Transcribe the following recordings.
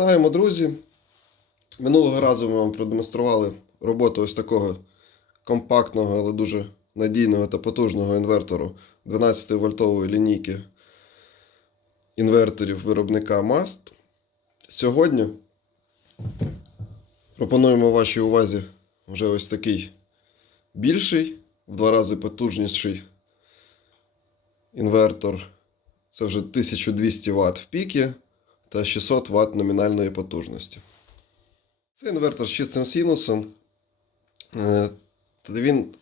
Вітаємо, друзі! Минулого разу ми вам продемонстрували роботу ось такого компактного, але дуже надійного та потужного інвертору 12-вольтової лінійки інверторів виробника MAST. Сьогодні пропонуємо вашій увазі вже ось такий більший, в два рази потужніший інвертор. Це вже 1200 Вт в піки та 600 Вт номінальної потужності. Це інвертор з чистим синусом. Е, Він,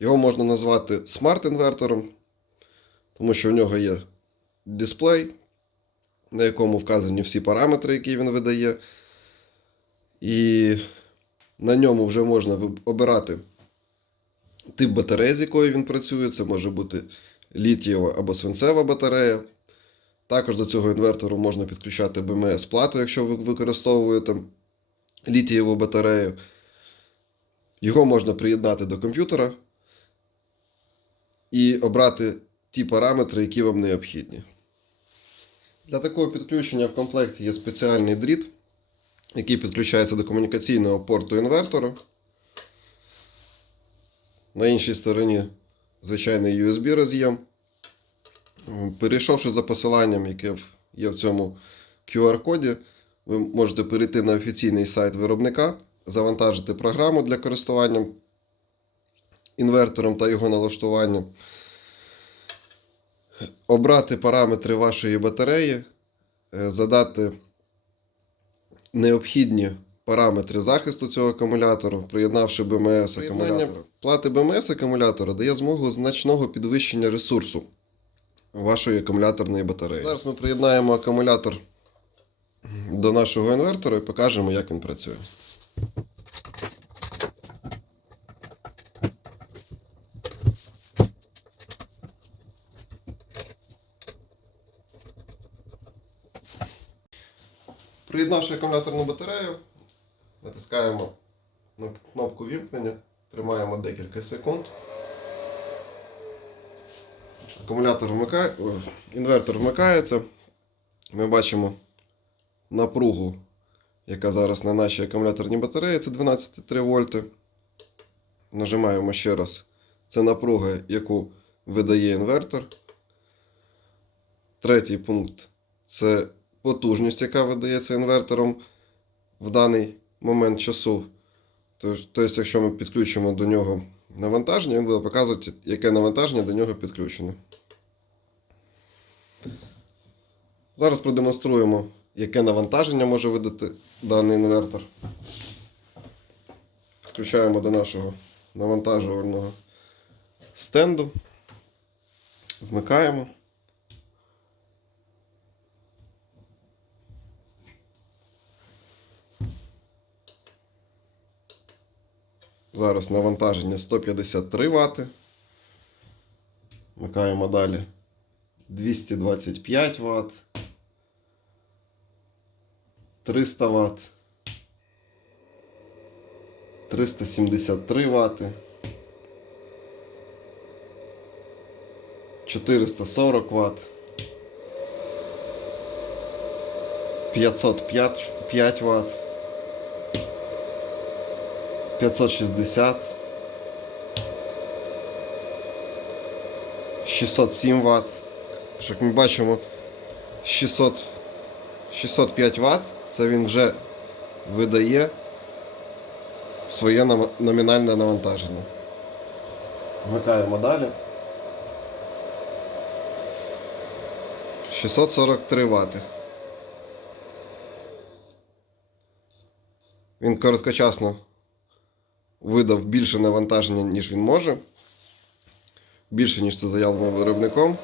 його можна назвати смарт-інвертором, тому що в нього є дисплей, на якому вказані всі параметри, які він видає. І на ньому вже можна обирати тип батареї, з якою він працює. Це може бути літієва або свинцева батарея. Також до цього інвертору можна підключати БМС-плату, якщо ви використовуєте літієву батарею. Його можна приєднати до комп'ютера і обрати ті параметри, які вам необхідні. Для такого підключення в комплекті є спеціальний дріт, який підключається до комунікаційного порту інвертору. На іншій стороні звичайний USB роз'єм. Перейшовши за посиланням, яке є в цьому QR-коді, ви можете перейти на офіційний сайт виробника, завантажити програму для користування інвертором та його налаштуванням, обрати параметри вашої батареї, е, задати необхідні параметри захисту цього акумулятору, приєднавши БМС акумулятора. Плати БМС акумулятора дає змогу значного підвищення ресурсу вашої акумуляторної батареї. Зараз ми приєднаємо акумулятор до нашого інвертора і покажемо, як він працює. Приєднавши акумуляторну батарею, натискаємо на кнопку вімкнення, тримаємо декілька секунд. Акумулятор вмикає, інвертор вмикається. Ми бачимо напругу, яка зараз на нашій акумуляторній батареї, це 12,3 вольти. Нажимаємо ще раз. Це напруга, яку видає інвертор. Третій пункт це потужність, яка видається інвертором в даний момент часу. Тобто, якщо ми підключимо до нього навантаження, він буде показувати, яке навантаження до нього підключене. Зараз продемонструємо, яке навантаження може видати даний інвертор. Підключаємо до нашого навантажувального стенду. Вмикаємо. Зараз навантаження 153 Вт. Вмикаємо далі 225 Вт. 300 Вт. 373 Вт. 440 Вт. 505 5 Вт. 560, 607 Вт. Як ми бачимо, 600, 605 Вт це він вже видає своє номінальне навантаження. Вмикаємо далі. 643 Вт. Він короткочасно видав більше навантаження, ніж він може. Більше, ніж це заявлено виробником.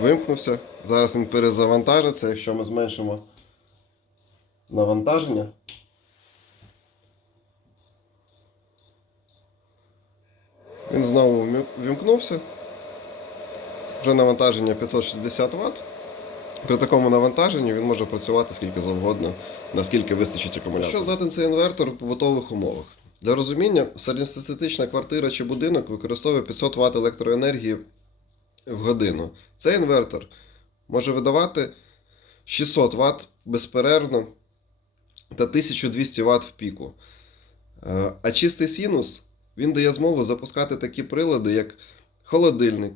Вимкнувся. Зараз він перезавантажиться, якщо ми зменшимо навантаження. Він знову вімкнувся. Вже навантаження 560 Вт. При такому навантаженні він може працювати скільки завгодно, наскільки вистачить акумулятора. Що здатен цей інвертор у побутових умовах? Для розуміння, середньостатистична квартира чи будинок використовує 500 Вт електроенергії в годину. Цей інвертор може видавати 600 Вт безперервно та 1200 Вт в піку. Е, А чистий синус він дає змогу запускати такі прилади, як холодильник,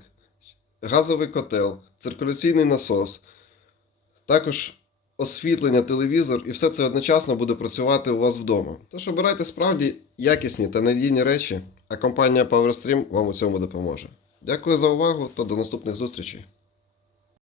газовий котел, циркуляційний насос, також освітлення, телевізор, і все це одночасно буде працювати у вас вдома. Тож обирайте справді якісні та надійні речі, а компанія PowerStream вам у цьому допоможе. Дякую за увагу та до наступних зустрічей.